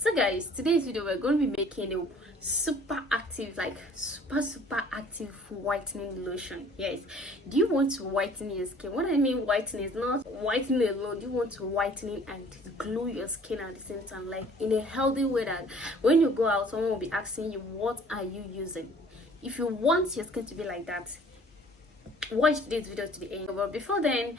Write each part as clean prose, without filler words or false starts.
So guys, today's video we're going to be making a super active active whitening lotion. Yes, do you want to whiten your skin? What I mean whitening is not whitening alone. You want to whitening and glow your skin at the same time, like in a healthy way, that when you go out someone will be asking you, what are you using? If you want your skin to be like that, watch this video to the end. But before then,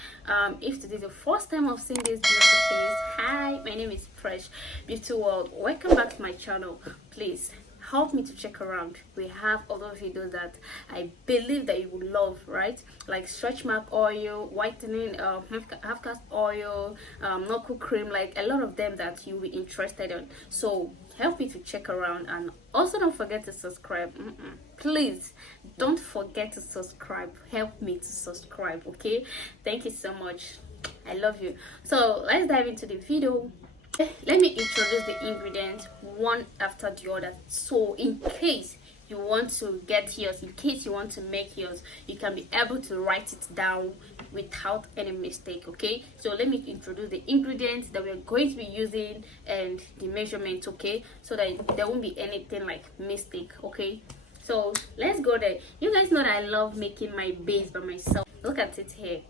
if today is the first time of seeing this beautiful face, hi, my name is Fresh Beauty World. Welcome back to my channel. Please help me to check around. We have other videos that I believe that you would love, right? Like stretch mark oil, whitening, half cast oil, knuckle cream, like a lot of them that you'll be interested in. So help me to check around, and also don't forget to subscribe. Please don't forget to subscribe. Help me to subscribe, okay? Thank you so much. I love you. So let's dive into the video. Let me introduce the ingredients one after the other, so in case you want to get yours, in case you want to make yours, you can be able to write it down without any mistake. Okay, so let me introduce the ingredients that we're going to be using and the measurements, okay, so that there won't be anything like mistake. Okay, so let's go there. You guys know that I love making my base by myself. Look at it here.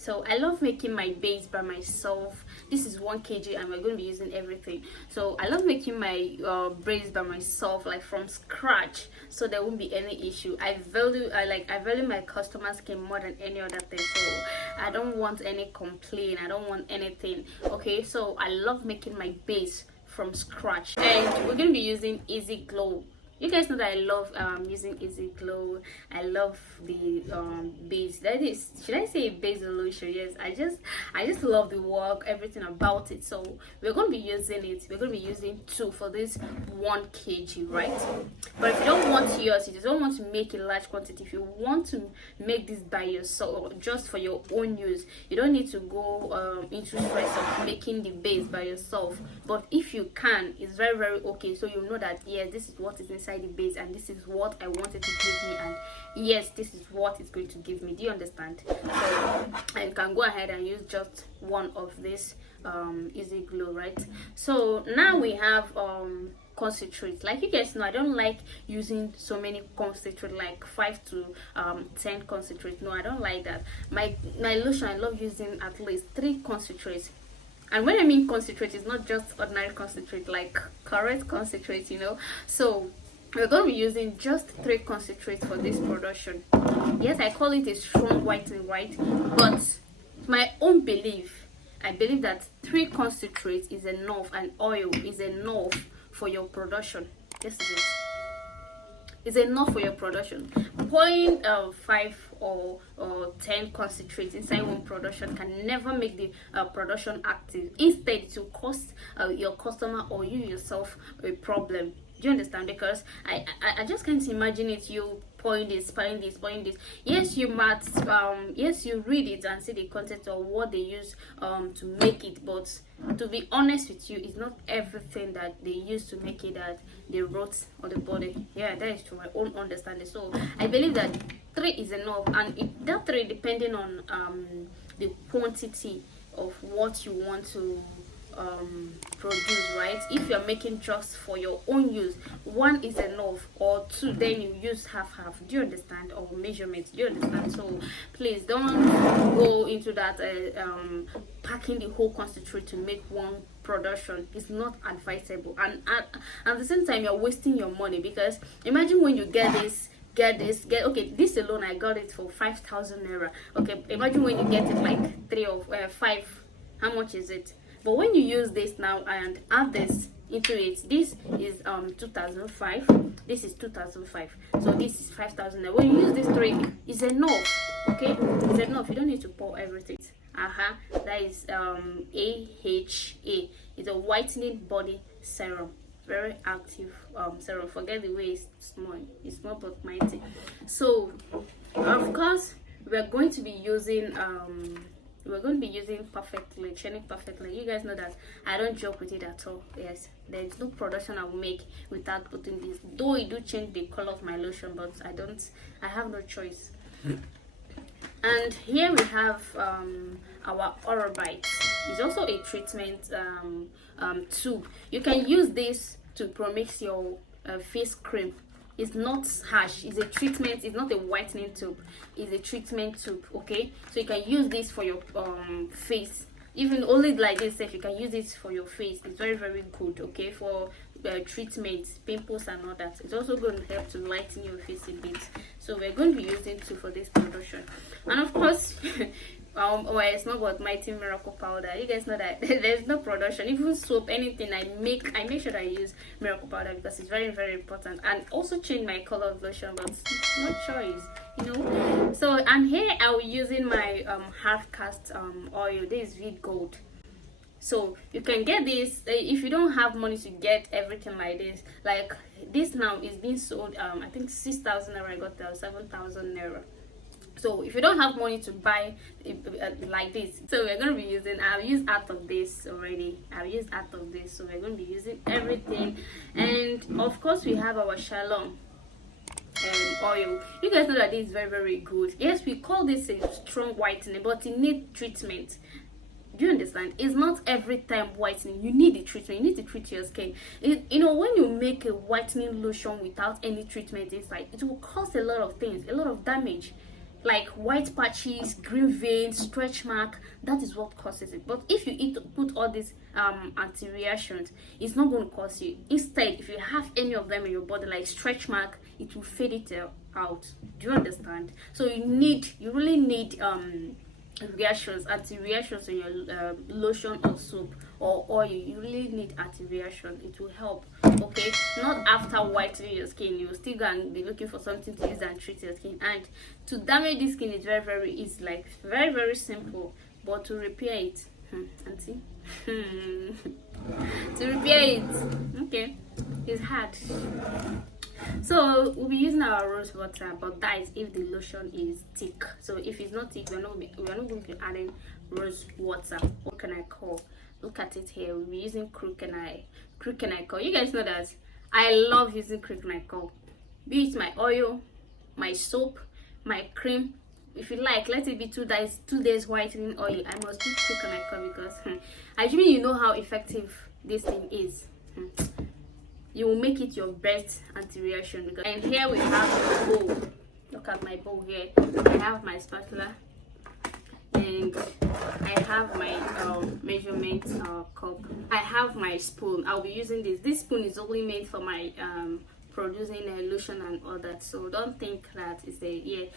So I love making my base by myself. This is 1 kg and we're going to be using everything. So I love making my base by myself, like from scratch, so there won't be any issue. I value my customer skin more than any other thing, so I don't want any complaint, I don't want anything. Okay, so I love making my base from scratch, and we're going to be using Easy Glow. You guys know that I love using Easy Glow. I love the base. That is, should I say base lotion? Yes, I just love the work, everything about it. So we're going to be using it. We're going to be using 2 for this 1 kg, right? But if you don't want yours, if you don't want to make a large quantity, if you want to make this by yourself, just for your own use, you don't need to go into stress of making the base by yourself. But if you can, it's very okay. So you know that yes, this is what is inside the base, and this is what I wanted to give me, and yes, this is what it's going to give me. Do you understand? So I can go ahead and use just one of this Easy Glow, right? So now we have concentrate. Like you guys know, I don't like using so many concentrate, like 5 to 10 concentrate. No, I don't like that. My lotion, I love using at least 3 concentrates. And when I mean concentrate, it's not just ordinary concentrate, like correct concentrate, you know. So we're going to be using just 3 concentrates for this production. Yes, I call it a strong whitening, right? But my own belief, I believe that 3 concentrates is enough, and oil is enough for your production. This is it. Is enough for your production. 0.5 or 10 concentrates inside one production can never make the production active. Instead, it will cost your customer or you yourself a problem. Do you understand? Because I just can't imagine it, you pouring this. Yes, you might yes, you read it and see the content of what they use to make it, but to be honest with you, it's not everything that they use to make it that they wrote on the body. Yeah, that is to my own understanding. So I believe that 3 is enough, and that 3 depending on the quantity of what you want to produce, right? If you're making just for your own use, 1 is enough, or 2 then you use half. Do you understand? Or measurements, do you understand? So please don't go into that packing the whole concentrate to make one production. It's not advisable, and at the same time you're wasting your money, because imagine when you get this okay, this alone I got it for 5,000 naira. Okay, imagine when you get it like 3 or 5, how much is it? But when you use this now and add this into it, this is 2005, this is 2005, so this is 5,000. When you use this 3, it's enough. Okay, it's enough. You don't need to pour everything. That is AHA. It's a whitening body serum, very active serum. Forget the way it's small but mighty. So of course we're going to be using perfectly, chaining perfectly. You guys know that I don't joke with it at all. Yes, there is no production I will make without putting this, though it do change the color of my lotion, but I have no choice. And here we have our Oral Bite. It's also a treatment tube. You can use this to premix your face cream. It's not harsh, it's a treatment, it's not a whitening tube, it's a treatment tube. Okay, so you can use this for your face. Even only like this, if you can use it for your face, it's very very good. Okay, for treatments, pimples and all that. It's also going to help to lighten your face a bit. So we're going to be using two for this production. And of course well, it's not about mighty miracle powder. You guys know that there's no production. Even soap, anything I make sure that I use miracle powder because it's very very important. And also change my color of lotion, but no choice, you know. So and here I'll be using my half cast oil. This is Vid Gold. So you can get this if you don't have money to get everything like this. Like this now is being sold I think 6,000 naira. I got 7,000 naira. So if you don't have money to buy like this, so we're going to be using, I've used out of this already. So we're going to be using everything. And of course we have our Shalom oil. You guys know that this is very very good. Yes, we call this a strong whitening, but it needs treatment. Do you understand? It's not every time whitening. You need the treatment. You need to treat your skin. You know, when you make a whitening lotion without any treatment inside, it will cause a lot of things, a lot of damage, like white patches, green veins, stretch mark. That is what causes it. But if you put all these anti-reactions, it's not going to cause you. Instead, if you have any of them in your body, like stretch mark, it will fade it out. Do you understand? So you really need anti-reactions in your lotion or soap or oil. You really need anti-reaction. It will help. Okay, not after whitening your skin. You still gonna be looking for something to use and treat your skin. And to damage the skin is very very easy, like very very simple. But to repair it, auntie, to repair it, okay, it's hard. So we'll be using our rose water, but that is if the lotion is thick. So if it's not thick, we're not going to be adding rose water. What can I call? Look at it here. We'll be using crook and I call. You guys know that I love using crook and I call. Be it my oil, my soap, my cream. If you like, let it be 2 days whitening oil. I must do crook and I call because actually you know how effective this thing is. You will make it your best anti-reaction. Because and here we have the bowl. Look at my bowl here. I have my spatula and I have my measurement cup. I have my spoon. I'll be using this spoon is only made for my producing a lotion and all that. So don't think that it's a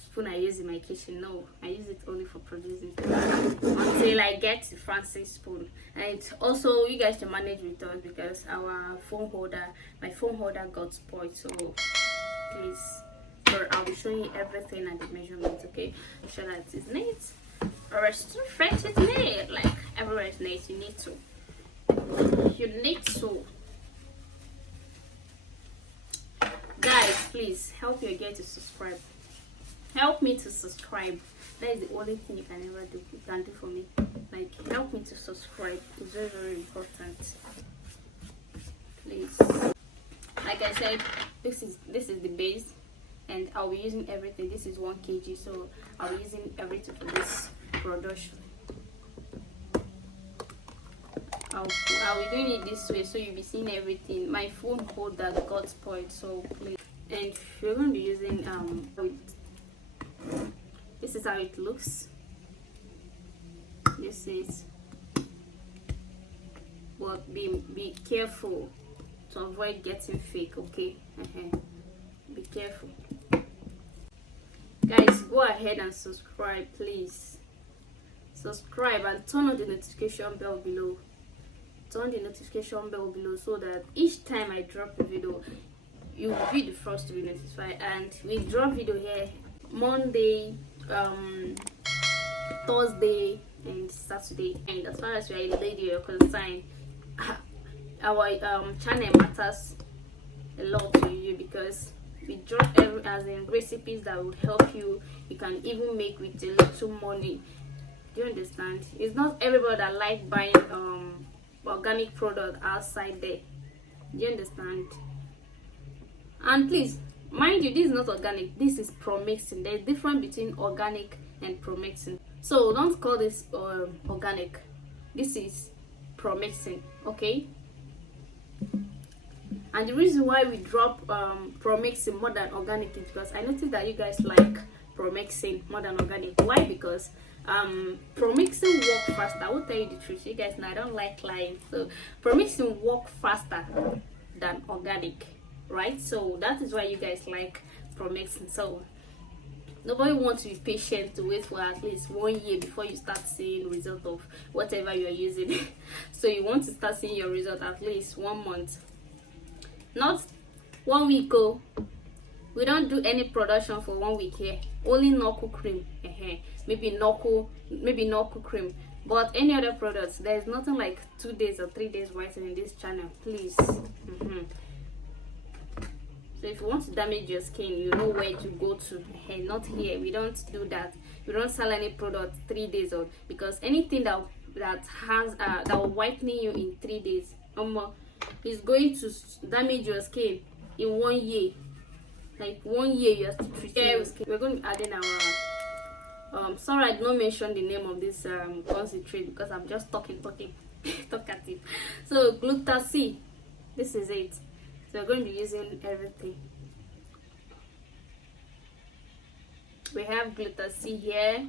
spoon I use in my kitchen. No, I use it only for producing until I get the fancy spoon. And also you guys can manage with us because my phone holder got spoiled. So please, I'll be showing you everything and the measurements. Okay, make sure that it's neat. Or it's too fresh, it's neat. Like everywhere is neat. You need to. Guys, please help your girl to subscribe. Help me to subscribe. That is the only thing you can ever do. You can do for me. Like help me to subscribe. It's very very important. Please. Like I said, this is the base, and I'll be using everything. This is 1 kg, so I'll be using everything for this production. I'll be doing it this way, so you'll be seeing everything. My phone holder got spoiled, so please. And we're going to be using this is how it looks. This is, but be careful to avoid getting fake. Okay, be careful. Guys, go ahead and subscribe, please. Subscribe and turn on the notification bell below. Turn the notification bell below so that each time I drop a video, you will be the first to be notified. And we drop video here Monday, Thursday and Saturday. And as far as you are a lady, you're concerned, our channel matters a lot to you because we drop recipes that would help you. You can even make with a little money. Do you understand? It's not everybody that like buying organic product outside there. Do you understand? And please mind you, this is not organic, this is promixing. There's difference between organic and promixing. So don't call this organic. This is promixing, okay? And the reason why we drop promixing more than organic is because I noticed that you guys like promixing more than organic. Why? Because promixing work faster. I will tell you the truth, you guys know I don't like lying. So promixing work faster than organic, right? So that is why you guys like promixing. So nobody wants to be patient to wait for at least 1 year before you start seeing result of whatever you are using. So you want to start seeing your result at least 1 month, not 1 week. Oh, we don't do any production for 1 week here. Only knuckle cream, maybe knuckle cream, but any other products, there is nothing like 2 days or 3 days whitening in this channel, please. So if you want to damage your skin, you know where to go to. Not here. We don't do that. We don't sell any product 3 days on, because anything that has that will whitening you in 3 days is going to damage your skin in 1 year. Like 1 year you have to treat your skin. We're going to be adding our sorry I did not mention the name of this concentrate because I'm just talkative. So gluta-C, this is it. So we're going to be using everything. We have gluta-C here.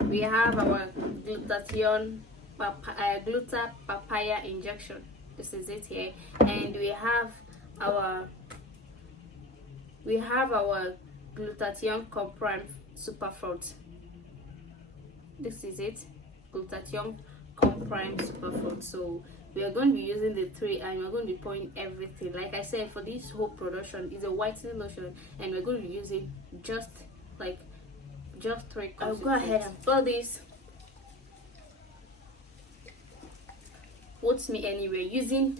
We have our glutathione gluta papaya injection. This is it here. And we have our glutathione comprime superfruit. This is it, glutathione comprime superfruit. So we are going to be using the 3, and we're going to be pouring everything. Like I said, for this whole production is a whitening lotion, and we're going to be using just 3 concentrates. I'll go ahead and pour this. What's me anyway? Using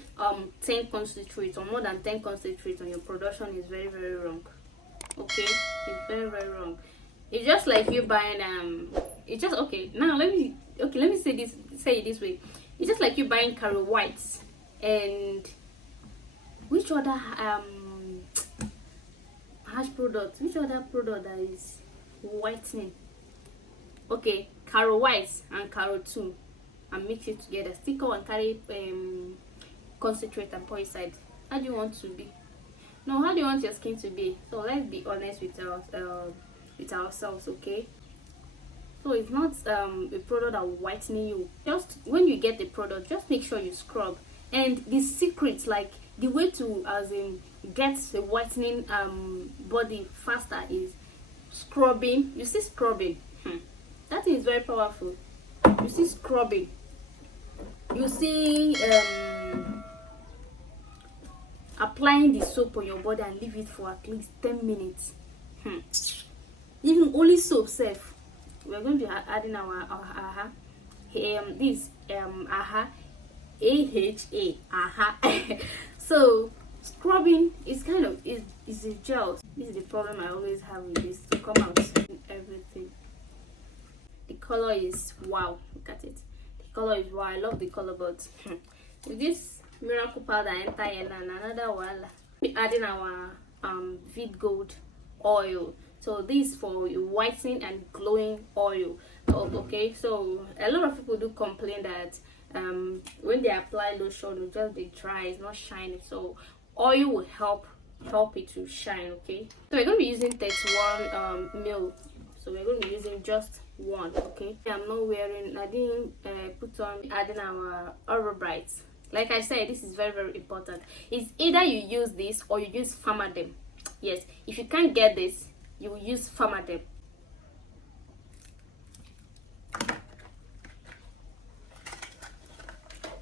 10 concentrates or more than 10 concentrates on your production is very, very wrong. Okay, it's very, very wrong. It's just like you buying it's just okay. Now let me say it this way. It's just like you buying Caro Whites and which other hash product? Which other product that is whitening? Okay, Caro Whites and Caro 2, and mix it together. Stick on and carry concentrate and pour inside. How do you want to be? No, how do you want your skin to be? So let's be honest with ourselves, okay? So it's not a product that will whitening you. Just when you get the product, just make sure you scrub. And the secret, like the way to get the whitening body faster is scrubbing. You see scrubbing, that is very powerful. You see scrubbing, you see applying the soap on your body and leave it for at least 10 minutes. Even only soap safe. We're going to be adding our AHA. This AHA, AHA. So scrubbing is kind of is a gel. This is the problem I always have with this, to come out everything. The color is wow. Look at it. The color is wow. I love the color, but with this miracle powder enter and another one. We're adding our Vid Gold oil. So this is for whitening and glowing oil. Okay, so a lot of people do complain that when they apply lotion, it just be dry, it's not shiny. So oil will help it to shine. Okay, so we're going to be using 31 ml. So we're going to be using just 1. Okay, I didn't put on adding our Aura Brights. Like I said, this is very, very important. It's either you use this or you use Pharmadem. Yes, if you can't get this, you will use Pharmadem.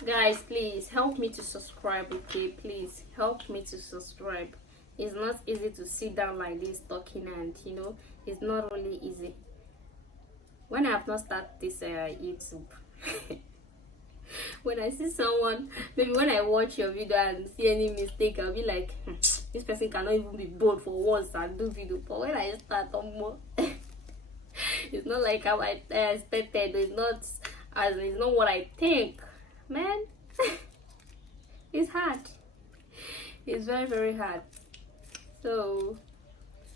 Guys, please help me to subscribe, okay? Please help me to subscribe. It's not easy to sit down like this talking, and it's not really easy. When I have not started this YouTube, when I see someone, maybe when I watch your video and see any mistake, I'll be like, this person cannot even be bold for once and do video. But when I start more, it's not like how I expected. It's not what I think, man. It's hard. It's very, very hard. So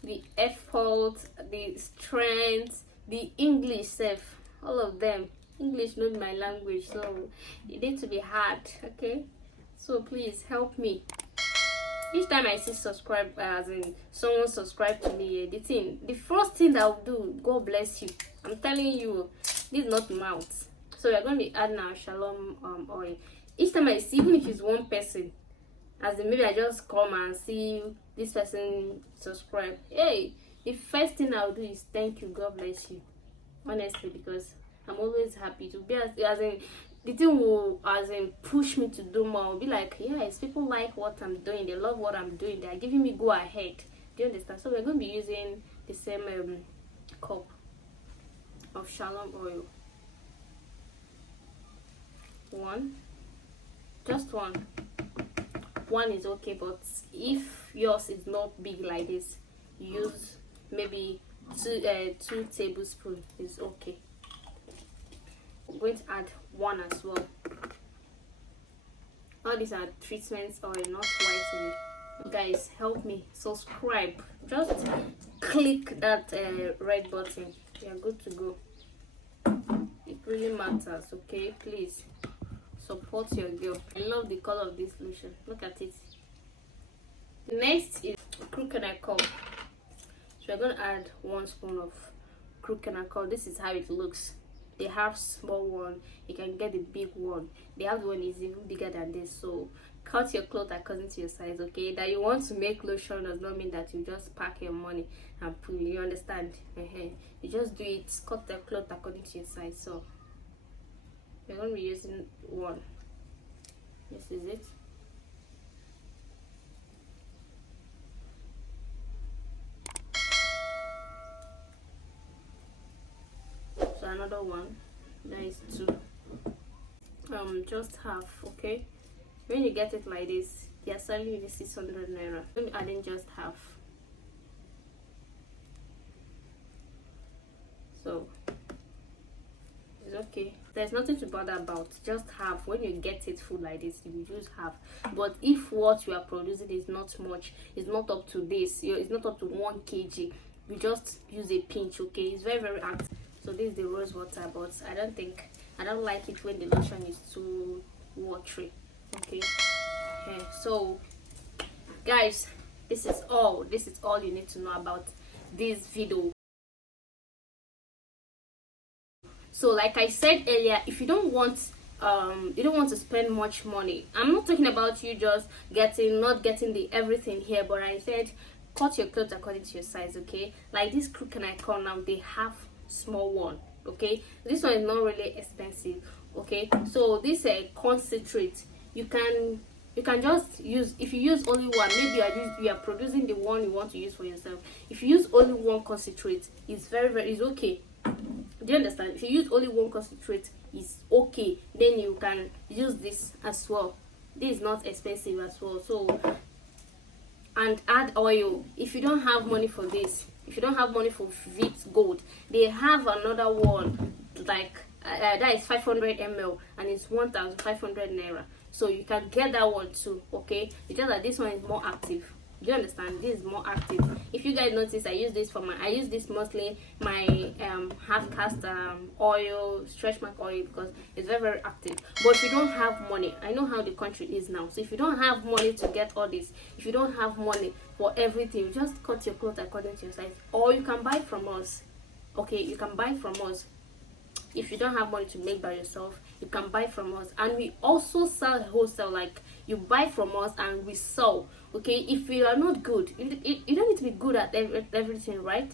the effort, the strength, the English self, all of them. English not my language, so it needs to be hard. Okay, so please help me. Each time I see subscribe, as in someone subscribe to me, the first thing that I'll do, God bless you. I'm telling you, this is not mouth. So we're going to be adding our shalom oil. Each time I see, even if it's one person, as in maybe I just come and see this person subscribe, hey, the first thing I'll do is thank you, God bless you. Honestly, because I'm always happy to be as in the thing will as in push me to do more. I'll be like, yes, people like what I'm doing, they love what I'm doing, they're giving me go ahead. Do you understand? So we're going to be using the same cup of shalom oil. Just one is okay, but if yours is not big like this, use maybe two tablespoons is okay. I'm going to add one as well. All these are treatments oil, not whitening. Guys, help me subscribe. Just click that red button. You're good to go. It really matters. Okay, please support your girl. I love the color of this lotion. Look at it. Next is coconut coconut. So we're going to add 1 spoon of coconut coconut. This is how it looks. They have small one, you can get the big one. They have one is even bigger than this. So cut your cloth according to your size. Okay, that you want to make lotion does not mean that you just pack your money and put it. You understand? You just do it, cut the cloth according to your size. So we're going to be using one. This is it. So another one, that is 2. Just half. Okay, when you get it like this, they are selling you the 600 naira. I'm adding just half. So it's okay, there's nothing to bother about. Just half. When you get it full like this, you use half. But if what you are producing is not much, it's not up to this, it's not up to 1 kg, you just use a pinch. Okay, it's very, very active. So this is the rose water, but I don't like it when the lotion is too watery. Okay, so guys, this is all you need to know about this video. So like I said earlier, if you don't want to spend much money, I'm not talking about you just not getting the everything here, but I said cut your clothes according to your size. Okay, like this coconut coconut now, they have small one. Okay, this one is not really expensive. Okay, so this concentrate, you can just use, if you use only one, maybe you are producing the one you want to use for yourself. If you use only one concentrate, it's it's okay. Do you understand? If you use only one concentrate, it's okay. Then you can use this as well. This is not expensive as well. So, and add oil. If you don't have money for this, if you don't have money for Vit Gold, they have another one like that is 500 ml and it's 1,500 naira. So you can get that one too. Okay, it's just that this one is more active. Do you understand? This is more active. If you guys notice, I use this mostly my half cast oil, stretch mark oil, because it's very, very active. But if you don't have money, I know how the country is now, so if you don't have money to get all this, if you don't have money for everything, you just cut your clothes according to your size, or you can buy from us. Okay, you can buy from us. If you don't have money to make by yourself, you can buy from us. And we also sell wholesale, like you buy from us and we sell. Okay, if you are not good, you don't need to be good at everything, right?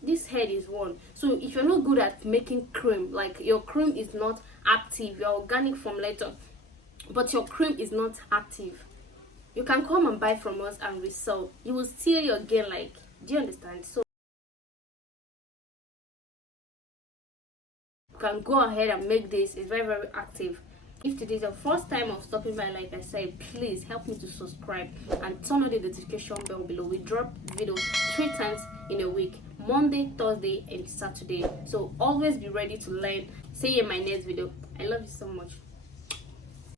This head is one. So if you're not good at making cream, like your cream is not active, you're organic formulator, but your cream is not active, you can come and buy from us and we sell. You will steal your gain. Like, do you understand? So you can go ahead and make this. It's very, very active. If today is your first time of stopping by, like I said, please help me to subscribe and turn on the notification bell below. We drop video 3 times in a week: Monday, Thursday and Saturday. So always be ready to learn. See you in my next video. I love you so much.